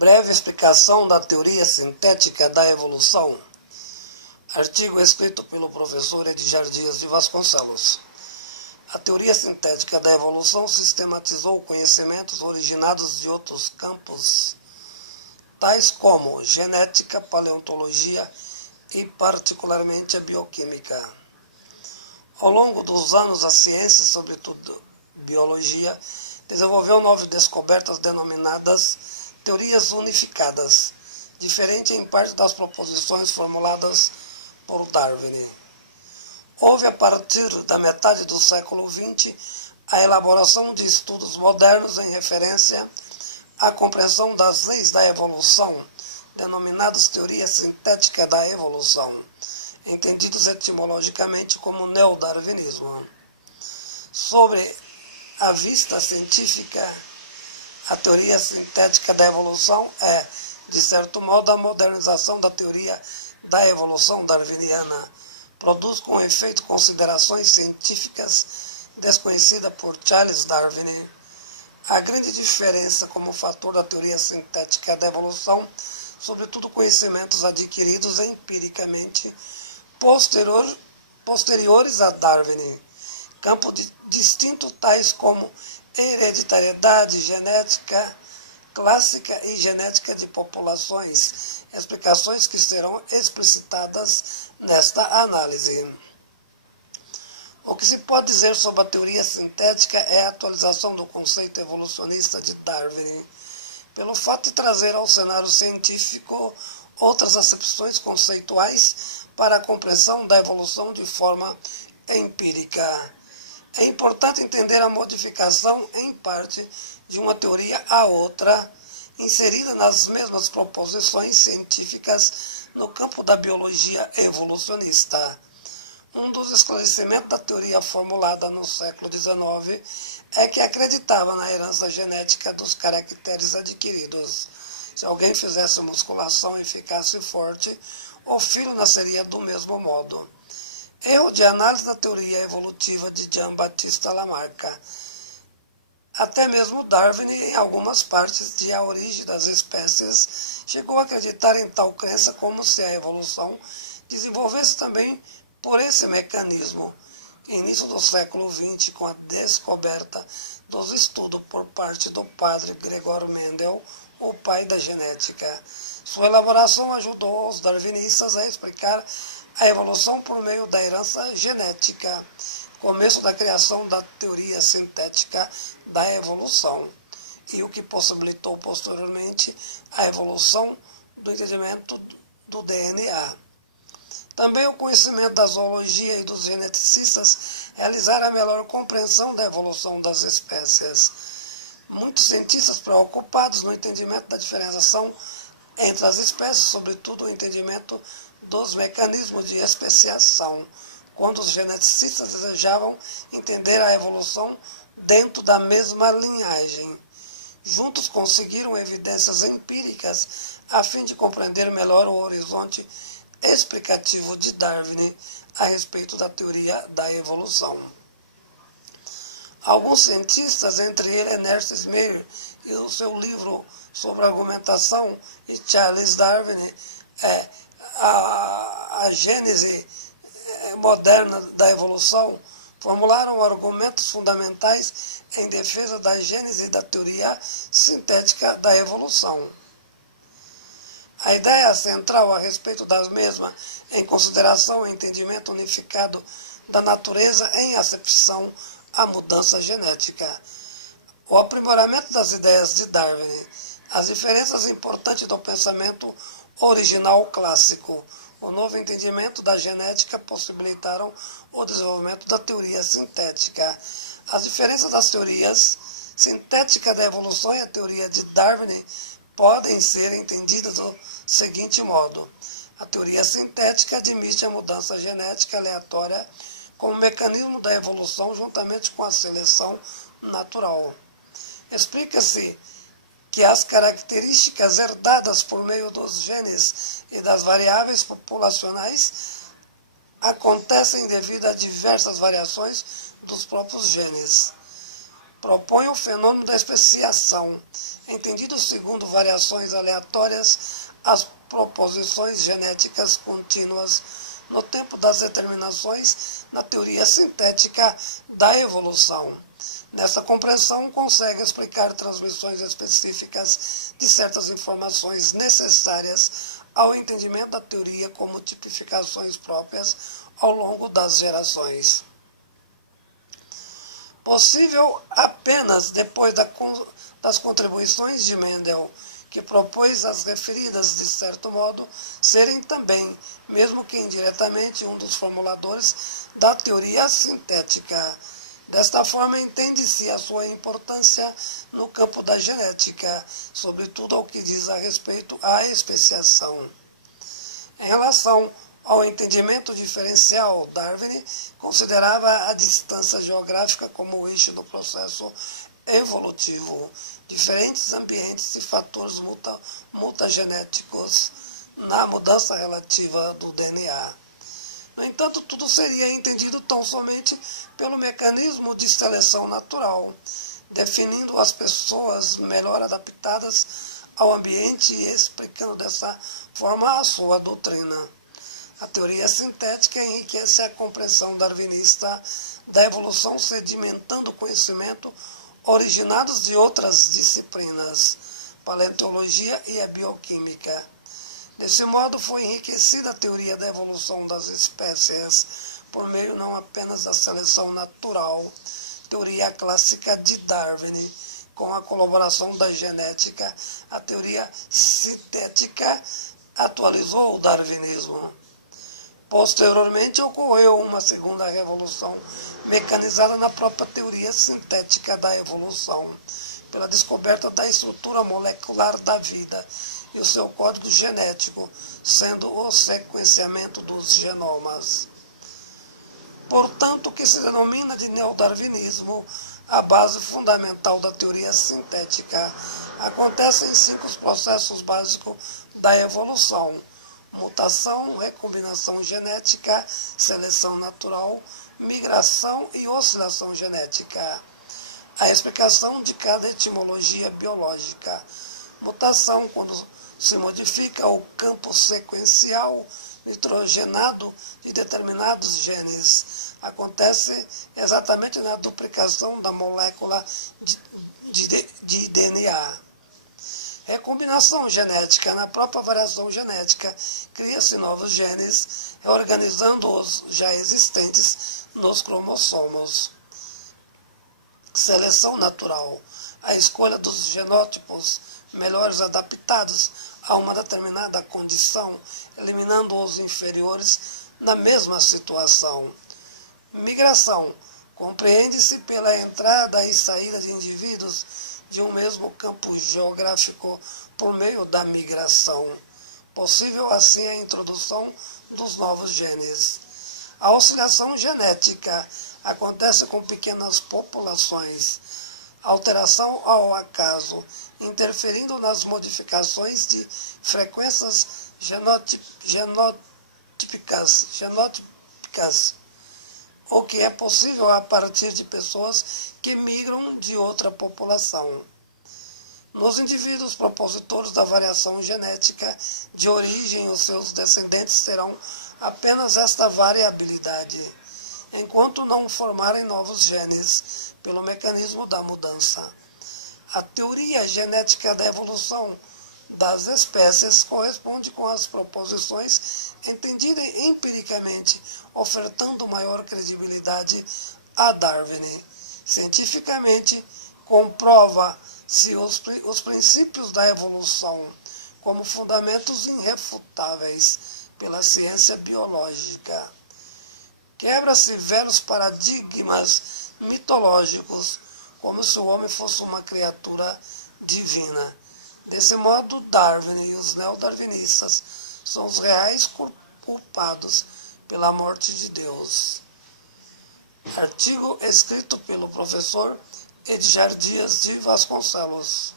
Breve explicação da teoria sintética da evolução. Artigo escrito pelo professor Edgar Dias de Vasconcelos. A teoria sintética da evolução sistematizou conhecimentos originados de outros campos, tais como genética, paleontologia e, particularmente, a bioquímica. Ao longo dos anos, a ciência, sobretudo biologia, desenvolveu novas descobertas denominadas teorias unificadas, diferente em parte das proposições formuladas por Darwin. Houve, a partir da metade do século XX, a elaboração de estudos modernos em referência à compreensão das leis da evolução, denominadas teoria sintética da evolução, entendidos etimologicamente como neodarwinismo. Sobre a vista científica, a teoria sintética da evolução é, de certo modo, a modernização da teoria da evolução darwiniana. Produz com efeito considerações científicas desconhecidas por Charles Darwin. A grande diferença como fator da teoria sintética da evolução, sobretudo conhecimentos adquiridos empiricamente posteriores a Darwin, campo distinto tais como hereditariedade, genética clássica e genética de populações, explicações que serão explicitadas nesta análise. O que se pode dizer sobre a teoria sintética é a atualização do conceito evolucionista de Darwin, pelo fato de trazer ao cenário científico outras acepções conceituais para a compreensão da evolução de forma empírica. É importante entender a modificação, em parte, de uma teoria a outra, inserida nas mesmas proposições científicas no campo da biologia evolucionista. Um dos esclarecimentos da teoria formulada no século XIX é que acreditava na herança genética dos caracteres adquiridos. Se alguém fizesse musculação e ficasse forte, o filho nasceria do mesmo modo. Erro de análise da teoria evolutiva de Jean-Baptiste Lamarck. Até mesmo Darwin, em algumas partes de A Origem das Espécies, chegou a acreditar em tal crença como se a evolução desenvolvesse também por esse mecanismo. Início do século XX, com a descoberta dos estudos por parte do padre Gregor Mendel, o pai da genética. Sua elaboração ajudou os darwinistas a explicar a evolução por meio da herança genética, começo da criação da teoria sintética da evolução, e o que possibilitou posteriormente a evolução do entendimento do DNA. Também o conhecimento da zoologia e dos geneticistas realizaram a melhor compreensão da evolução das espécies. Muitos cientistas preocupados no entendimento da diferenciação entre as espécies, sobretudo o entendimento dos mecanismos de especiação, quando os geneticistas desejavam entender a evolução dentro da mesma linhagem. Juntos conseguiram evidências empíricas a fim de compreender melhor o horizonte explicativo de Darwin a respeito da teoria da evolução. Alguns cientistas, entre eles Ernest Mayr e o seu livro sobre argumentação, e Charles Darwin, a gênese moderna da evolução, formularam argumentos fundamentais em defesa da gênese da teoria sintética da evolução. A ideia central a respeito das mesmas, em consideração ao entendimento unificado da natureza em acepção à mudança genética. O aprimoramento das ideias de Darwin, as diferenças importantes do pensamento original clássico, o novo entendimento da genética possibilitaram o desenvolvimento da teoria sintética. As diferenças das teorias sintética da evolução e a teoria de Darwin podem ser entendidas do seguinte modo. A teoria sintética admite a mudança genética aleatória como mecanismo da evolução juntamente com a seleção natural. Explica-se que as características herdadas por meio dos genes e das variáveis populacionais acontecem devido a diversas variações dos próprios genes. propõe o fenômeno da especiação, entendido segundo variações aleatórias às proposições genéticas contínuas no tempo das determinações na teoria sintética da evolução. Nessa compreensão, consegue explicar transmissões específicas de certas informações necessárias ao entendimento da teoria como tipificações próprias ao longo das gerações. Possível apenas depois das contribuições de Mendel, que propôs as referidas, de certo modo, serem também, mesmo que indiretamente, um dos formuladores da teoria sintética. Desta forma, entende-se a sua importância no campo da genética, sobretudo ao que diz a respeito à especiação. Em relação ao entendimento diferencial, Darwin considerava a distância geográfica como o eixo do processo evolutivo, diferentes ambientes e fatores mutagenéticos na mudança relativa do DNA. No entanto, tudo seria entendido tão somente pelo mecanismo de seleção natural, definindo as pessoas melhor adaptadas ao ambiente e explicando dessa forma a sua doutrina. A teoria sintética enriquece a compreensão darwinista da evolução, sedimentando conhecimento originados de outras disciplinas, paleontologia e a bioquímica. Desse modo, foi enriquecida a teoria da evolução das espécies, por meio não apenas da seleção natural, teoria clássica de Darwin, com a colaboração da genética, a teoria sintética atualizou o darwinismo. Posteriormente, ocorreu uma segunda revolução mecanizada na própria teoria sintética da evolução, pela descoberta da estrutura molecular da vida e o seu código genético, sendo o sequenciamento dos genomas. Portanto, o que se denomina de neodarwinismo, a base fundamental da teoria sintética, acontece em 5 processos básicos da evolução: mutação, recombinação genética, seleção natural, migração e oscilação genética. A explicação de cada etimologia biológica. Mutação, quando se modifica o campo sequencial nitrogenado de determinados genes. Acontece exatamente na duplicação da molécula de DNA. Recombinação genética. Na própria variação genética, cria-se novos genes, reorganizando os já existentes nos cromossomos. Seleção natural. A escolha dos genótipos melhores adaptados a uma determinada condição, eliminando os inferiores na mesma situação. Migração. Compreende-se pela entrada e saída de indivíduos de um mesmo campo geográfico por meio da migração. Possível assim a introdução dos novos genes. A oscilação genética acontece com pequenas populações. Alteração ao acaso, interferindo nas modificações de frequências genotípicas, o que é possível a partir de pessoas que migram de outra população. Nos indivíduos propositores da variação genética de origem, os seus descendentes terão apenas esta variabilidade, enquanto não formarem novos genes pelo mecanismo da mudança. A teoria genética da evolução das espécies corresponde com as proposições entendidas empiricamente, ofertando maior credibilidade a Darwin. Cientificamente, comprova-se os princípios da evolução como fundamentos irrefutáveis pela ciência biológica. Quebra-se velhos paradigmas mitológicos, como se o homem fosse uma criatura divina. Desse modo, Darwin e os neodarwinistas são os reais culpados pela morte de Deus. Artigo escrito pelo professor Edgar Dias de Vasconcelos.